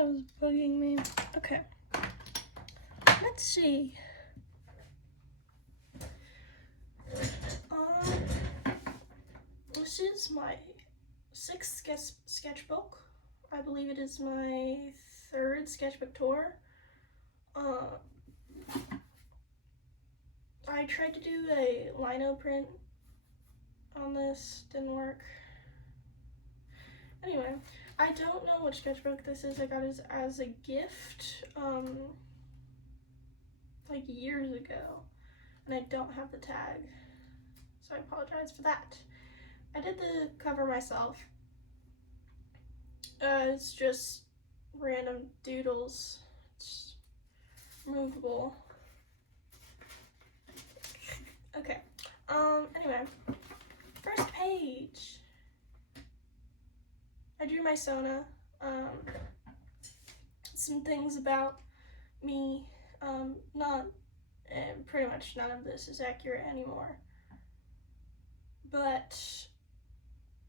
That was bugging me. Okay. Let's see. This is my 6th sketchbook. I believe it is my 3rd sketchbook tour. I tried to do a lino print on this, didn't work. Anyway, I don't know which sketchbook this is. I got it as a gift, like years ago, and I don't have the tag, so I apologize for that. I did the cover myself. It's just random doodles. It's removable. Okay. Anyway, first page. I drew my Sona. Some things about me. Pretty much none of this is accurate anymore. But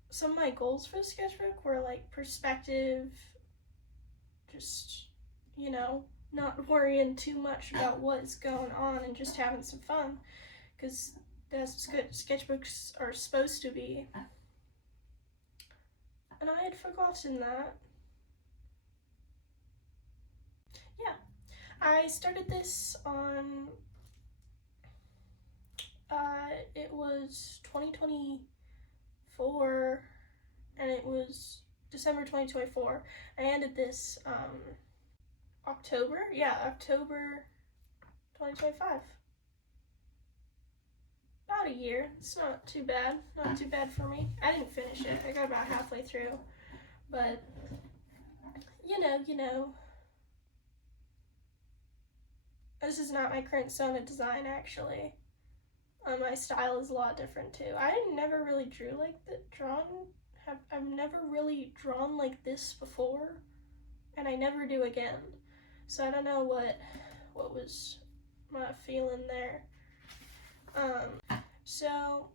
some of my goals for the sketchbook were like perspective, just, you know, not worrying too much about what's going on and just having some fun, because that's what sketchbooks are supposed to be. And I had forgotten that. Yeah, I started this on, it was 2024, and it was December 2024. I ended this, October 2025. About a year. It's not too bad for me. I didn't finish it. I got about halfway through, but you know. This is not my current Sona design, actually. My style is a lot different too. I never really drew like I've never really drawn like this before, and I never do again. So I don't know what was my feeling there. So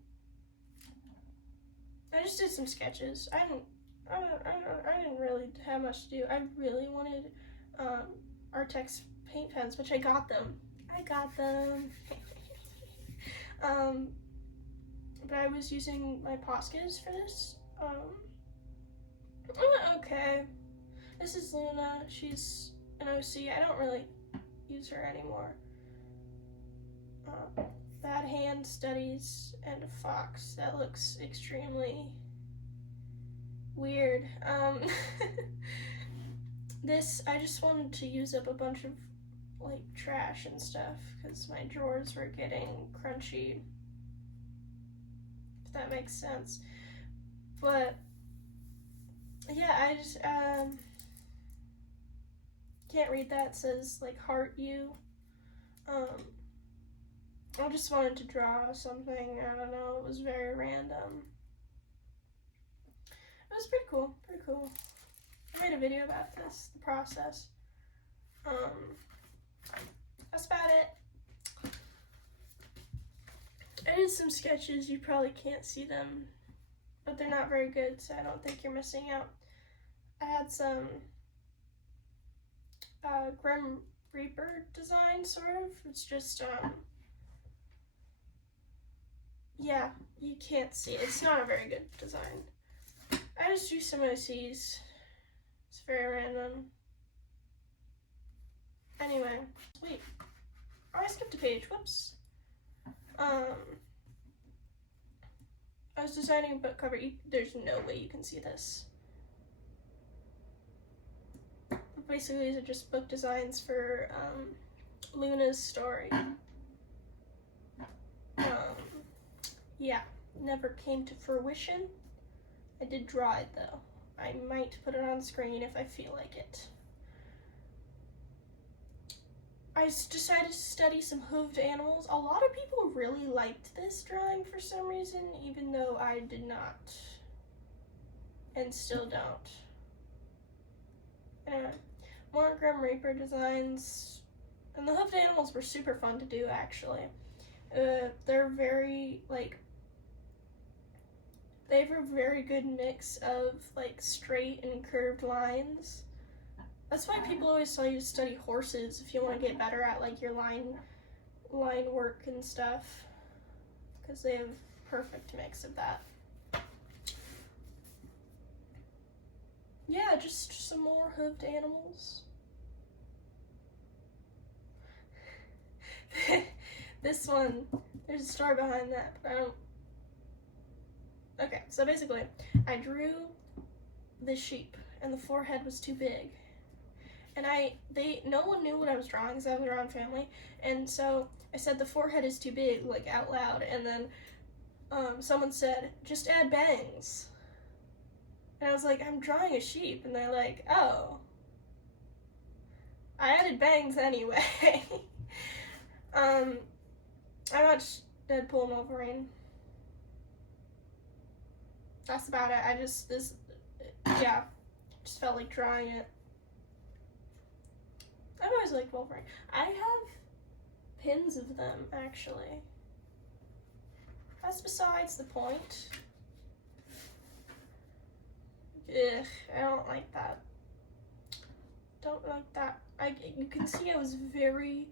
I just did some sketches. I didn't really have much to do. I really wanted Artex paint pens, which I got them. But I was using my Poscas for this. Okay. This is Luna. She's an OC. I don't really use her anymore. That hand studies and a fox. That looks extremely weird. This, I just wanted to use up a bunch of like trash and stuff because my drawers were getting crunchy, if that makes sense. But yeah, I just can't read that. It says like heart you. I just wanted to draw something. I don't know, it was very random. It was pretty cool. I made a video about this, the process. That's about it. I did some sketches. You probably can't see them, but they're not very good, so I don't think you're missing out. I had some Grim Reaper design, sort of. It's just, yeah, you can't see it. It's not a very good design. I just do some OCs. It's very random. Anyway, wait. Oh, I skipped a page. Whoops. I was designing a book cover. There's no way you can see this. But basically, these are just book designs for Luna's story. Yeah, never came to fruition. I did draw it though. I might put it on screen if I feel like it. I decided to study some hooved animals. A lot of people really liked this drawing for some reason, even though I did not. And still don't. Anyway, more Grim Reaper designs. And the hooved animals were super fun to do, actually. They're very, like, they have a very good mix of like straight and curved lines. That's why people always tell you to study horses if you want to get better at like your line work and stuff, because they have perfect mix of that. Yeah, just some more hoofed animals. This one, there's a story behind that, but I don't. Okay, so basically, I drew this sheep, and the forehead was too big. And no one knew what I was drawing because I was around family, and so I said the forehead is too big, like out loud, and then someone said, just add bangs. And I was like, I'm drawing a sheep, and they're like, oh. I added bangs anyway. I watched Deadpool and Wolverine. That's about it. Just felt like drawing it. I've always liked Wolverine. I have pins of them, actually. That's besides the point. Ugh, I don't like that. Don't like that. You can see I was very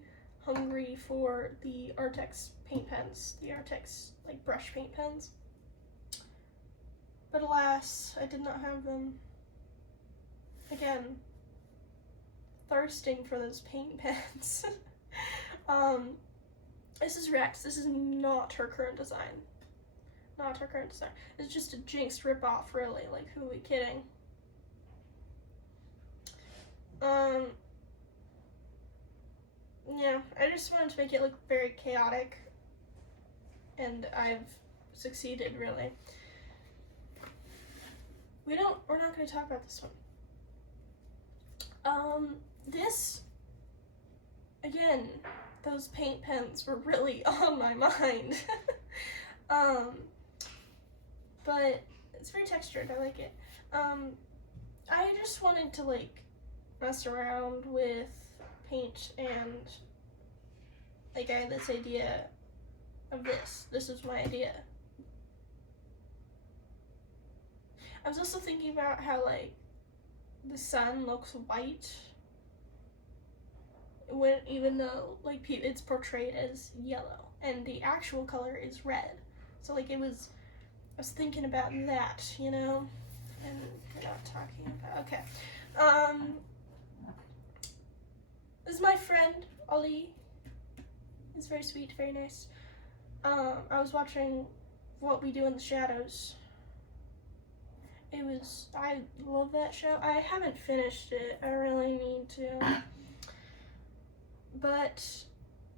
hungry for the Artex paint pens. The Artex, like, brush paint pens. But alas, I did not have them. Again, thirsting for those paint pens. This is Rex. This is not her current design. Not her current design. It's just a Jinx ripoff, really. Like, who are we kidding? Yeah, I just wanted to make it look very chaotic, and I've succeeded, really. We're not going to talk about this one. This, again, those paint pens were really on my mind. But it's very textured, I like it. I just wanted to, like, mess around with paint, and, like, I had this idea of this. This is my idea. I was also thinking about how, like, the sun looks white even though, like, it's portrayed as yellow, and the actual color is red. So, like, I was thinking about that, you know, and we're not talking about, okay. This is my friend, Ali. He's very sweet, very nice. I was watching What We Do in the Shadows. I love that show. I haven't finished it. I really need to. But,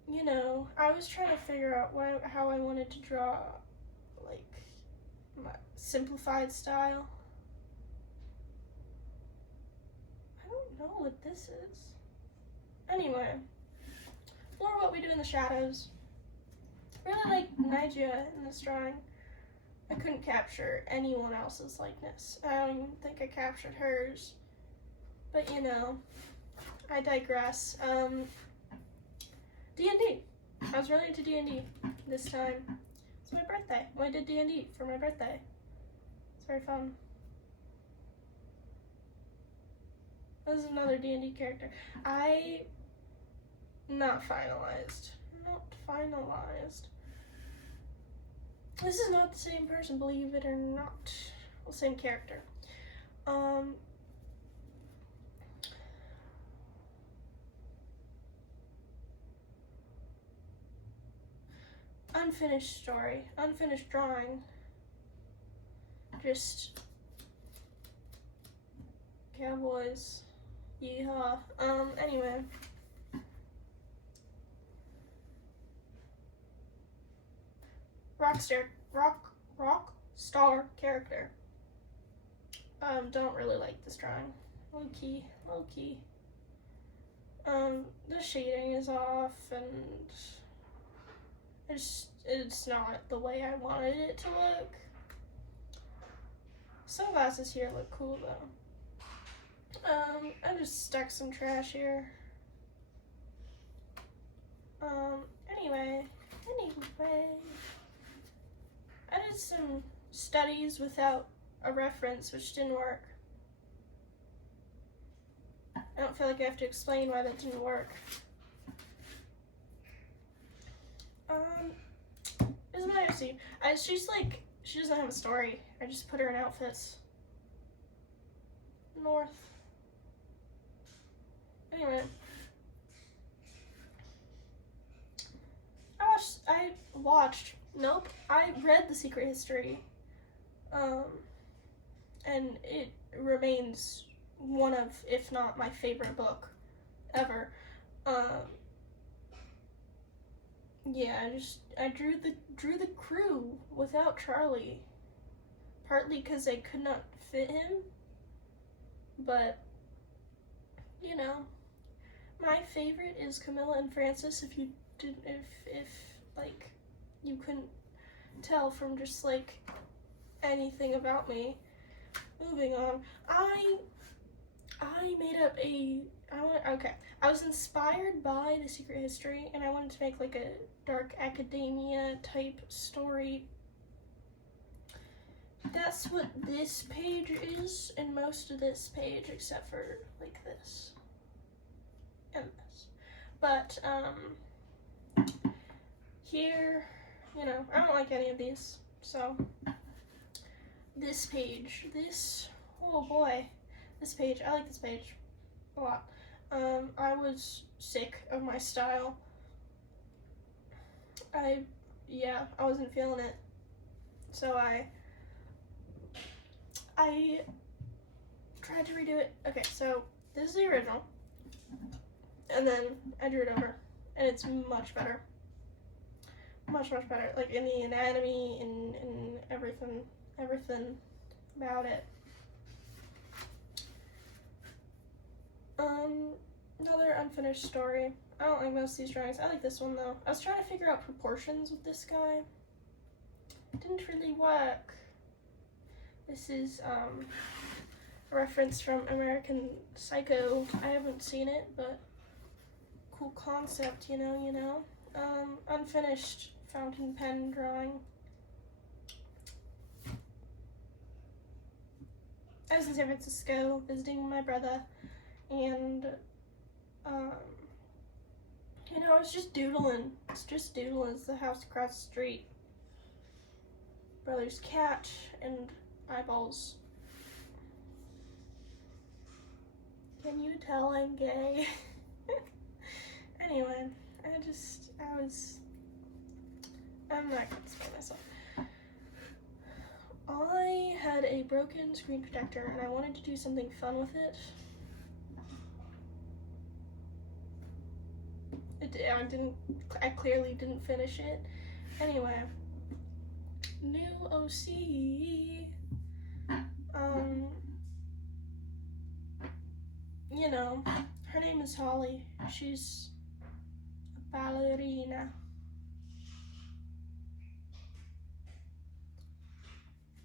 you know, I was trying to figure out how I wanted to draw, like, my simplified style. I don't know what this is. Anyway, more What We Do in the Shadows. Really like Nyjah in this drawing. I couldn't capture anyone else's likeness. I don't even think I captured hers. But, you know, I digress. D&D. I was really into D&D this time. It's my birthday. I did D&D for my birthday. It's very fun. This is another D&D character. Not finalized. This is not the same person, believe it or not. Well, same character. Unfinished story. Unfinished drawing. Just cowboys. Yeehaw. Anyway. Rock star character. Don't really like this drawing. Low key. The shading is off, and it's not the way I wanted it to look. Sunglasses here look cool though. I just stuck some trash here. Anyway. I did some studies without a reference, which didn't work. I don't don't feel like I have to explain why that didn't work. This is my OC. She's like, she doesn't have a story. I just put her in outfits. North. Anyway. I read The Secret History. And it remains one of, if not my favorite book ever. Yeah, I drew the crew without Charlie. Partly because I could not fit him, but you know, my favorite is Camilla and Francis. If you didn't, if like you couldn't tell from just like anything about me. Moving on, I made up I was inspired by The Secret History, and I wanted to make like a dark academia type story. That's what this page is, and most of this page, except for like this and this. But here, you know, I don't like any of these, so this page, oh boy, this page, I like this page a lot. I was sick of my style. I wasn't feeling it, so I tried to redo it. Okay, so this is the original, and then I drew it over, and it's much better. Much better, like in the anatomy and everything about it. Another unfinished story. I don't like most of these drawings. I like this one though. I was trying to figure out proportions with this guy. It didn't really work. This is a reference from American Psycho. I haven't seen it, but cool concept, you know. Unfinished fountain pen drawing. I was in San Francisco visiting my brother, and you know, I was just doodling. It's just doodling. It's the house across the street. Brother's cat and eyeballs. Can you tell I'm gay? Anyway, I'm not gonna explain myself. I had a broken screen protector and I wanted to do something fun with it. I clearly didn't finish it. Anyway, new OC. You know, her name is Holly. She's a ballerina.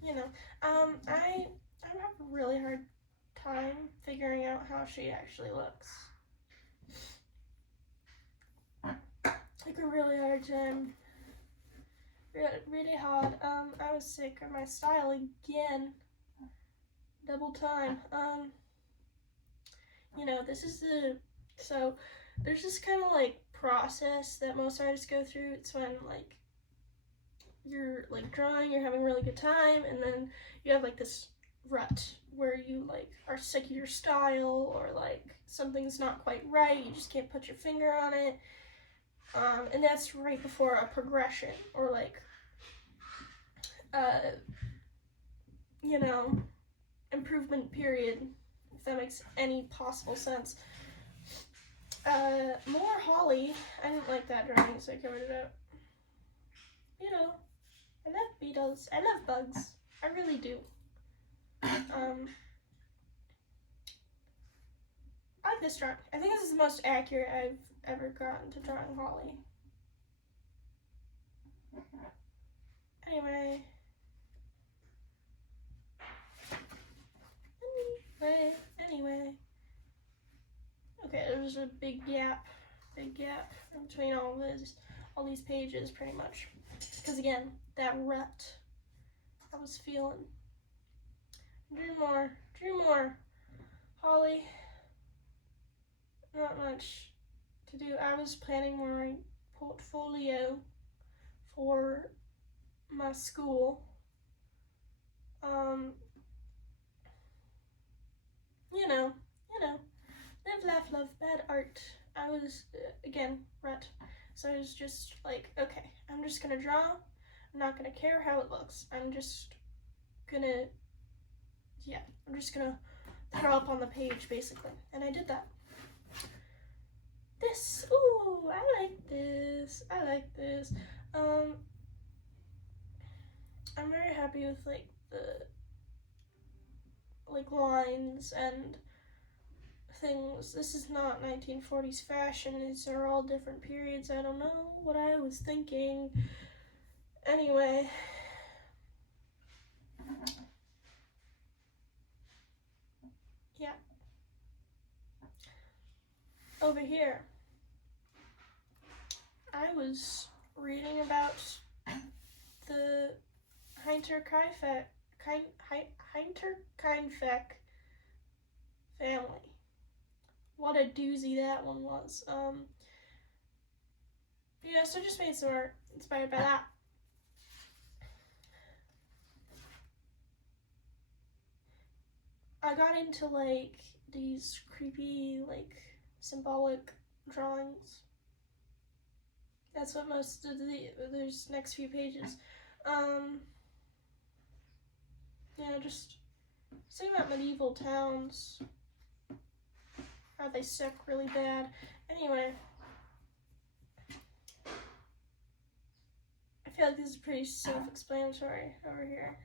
You know, I have a really hard time figuring out how she actually looks. Like a really hard time. Really hard. I was sick of my style again. Double time. You know, so there's this kind of like process that most artists go through. It's when like you're like drawing, you're having a really good time, and then you have like this rut where you like are sick of your style, or like something's not quite right, you just can't put your finger on it. And that's right before a progression, or like you know, improvement period, if that makes any possible sense. More Holly. I didn't like that drawing, so I covered it up. You know, I love beetles. I love bugs. I really do. I like this drawing. I think this is the most accurate I've ever gotten to drawing Holly. Anyway. Okay, there's a big gap in between all these pages, pretty much. Because again, that rut I was feeling. Drew more. Holly. not much to do. I was planning my portfolio for my school. You know, live, laugh, love, bad art. I was, again, rut. So I was just like, okay, I'm just gonna draw. I'm not gonna care how it looks. I'm just gonna throw up on the page, basically. And I did that. This, ooh, I like this. I'm very happy with, like, the, like, lines and things. This is not 1940s fashion. These are all different periods. I don't know what I was thinking. Anyway. Yeah. Over here, I was reading about the Hinterkaifeck family. What a doozy that one was. Yeah, so I just made some art inspired by that. I got into, like, these creepy, like, symbolic drawings. That's what most of there's next few pages. Yeah, just think about medieval towns. How they suck really bad. Anyway. I feel like this is pretty self-explanatory over here.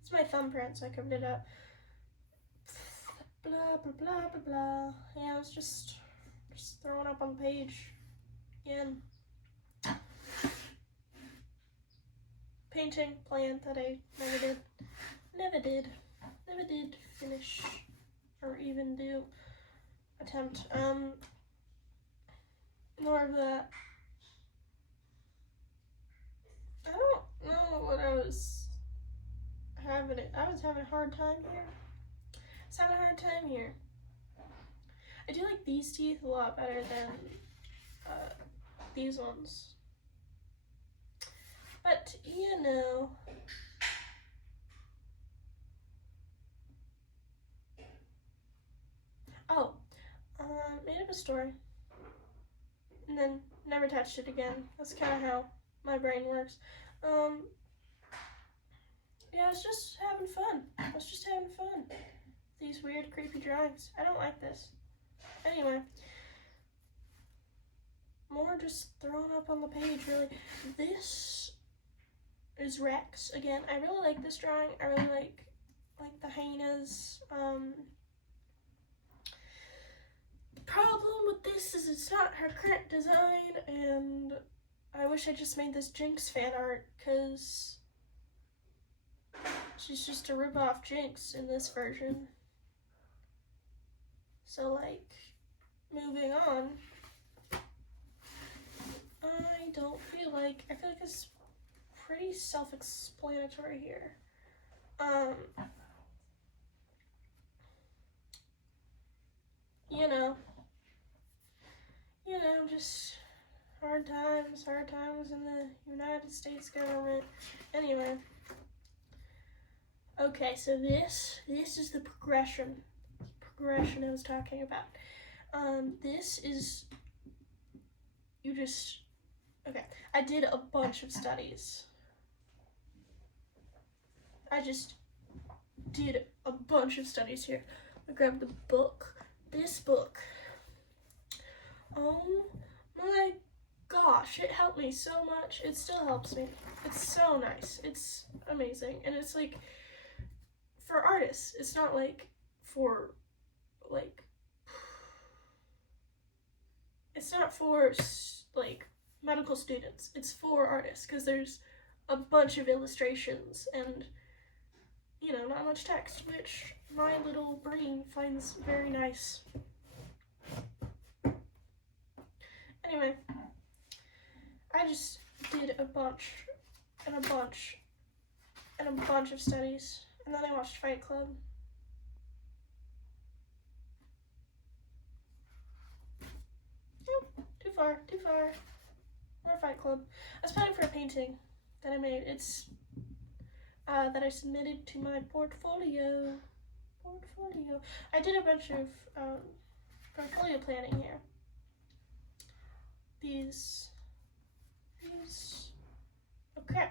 It's my thumbprint, so I covered it up. Blah, blah, blah, blah, blah. Yeah, it's just throwing up on the page. Again. Painting plan that I never did finish or even do attempt. More of that. I don't know what I was having a hard time here. I do like these teeth a lot better than these ones. But, you know. Oh, made up a story. And then never touched it again. That's kind of how my brain works. Yeah, I was just having fun. These weird, creepy drawings. I don't like this. Anyway. More just thrown up on the page, really. This is Rex. Again, I really like this drawing. I really like the hyenas. The problem with this is it's not her current design, and I wish I just made this Jinx fan art, because she's just a rip-off Jinx in this version. So, like, moving on. I feel like it's pretty self-explanatory here. Just hard times in the United States government. Anyway. Okay, so this is the progression I was talking about. This is, okay, I did a bunch of studies. I just did a bunch of studies here. I grabbed the book, this book. Oh my gosh, it helped me so much. It still helps me. It's so nice. It's amazing. And it's like, for artists, it's not like for, like, it's not for, like, medical students. It's for artists, because there's a bunch of illustrations and, you know, not much text, which my little brain finds very nice. Anyway, I just did a bunch of studies, and then I watched Fight Club. far, too far. More Fight Club. I was planning for a painting that I made. It's that I submitted to my portfolio. I did a bunch of portfolio planning here. These. Okay.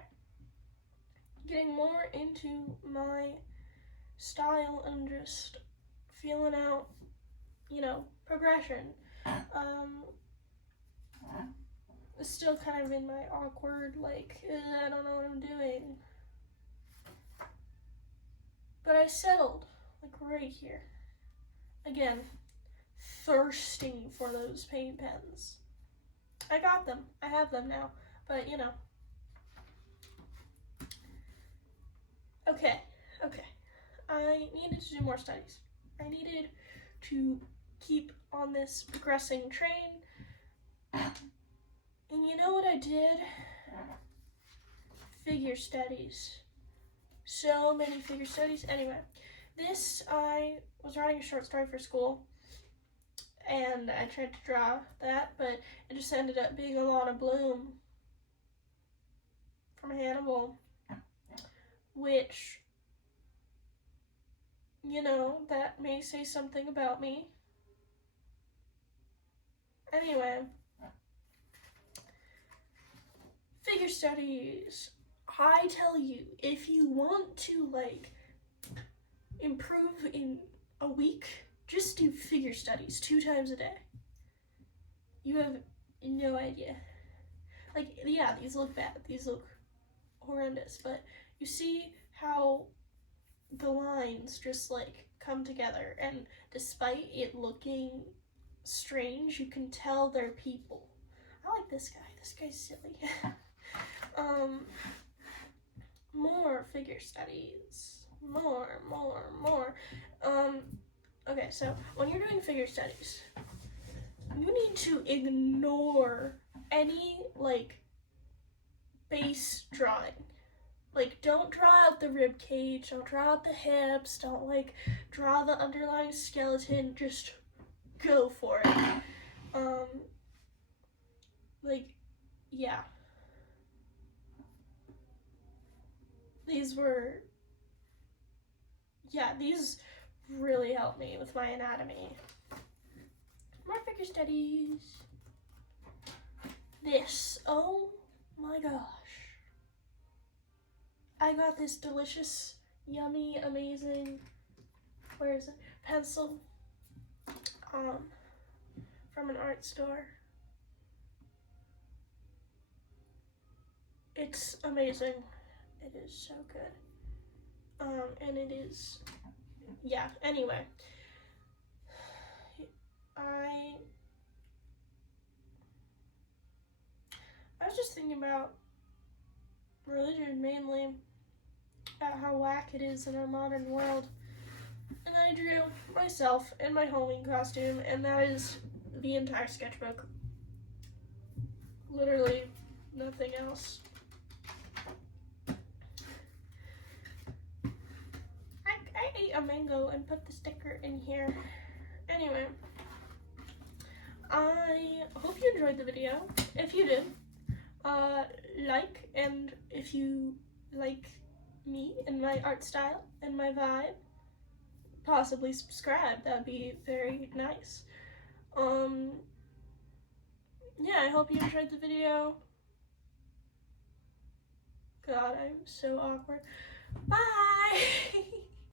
Getting more into my style and just feeling out, progression. It's still kind of in my awkward, I don't know what I'm doing. But I settled, right here. Again, thirsting for those paint pens. I got them. I have them now. But, Okay. I needed to do more studies. I needed to keep on this progressing train. And you know what I did? Figure studies. So many figure studies. Anyway, I was writing a short story for school. And I tried to draw that, but it just ended up being Alana Bloom from Hannibal, which, that may say something about me. Anyway, figure studies. I tell you, if you want to, improve in a week, just do figure studies 2 times a day. You have no idea. Yeah, these look bad. These look horrendous. But you see how the lines just, come together. And despite it looking strange, you can tell they're people. I like this guy. This guy's silly. More figure studies. More. Okay, so when you're doing figure studies, you need to ignore any, base drawing. Don't draw out the rib cage, don't draw out the hips, don't, draw the underlying skeleton, just go for it. Yeah. These really helped me with my anatomy. More figure studies. Oh my gosh. I got this delicious, yummy, amazing, where is it? Pencil, from an art store. It's amazing. It is so good. And it is, anyway. I was just thinking about religion mainly, about how whack it is in our modern world. And I drew myself in my Halloween costume, and that is the entire sketchbook. Literally nothing else. I ate a mango and put the sticker in here. Anyway, I hope you enjoyed the video. If you did, and if you like me and my art style and my vibe, possibly subscribe. That'd be very nice. I hope you enjoyed the video. God, I'm so awkward. Bye!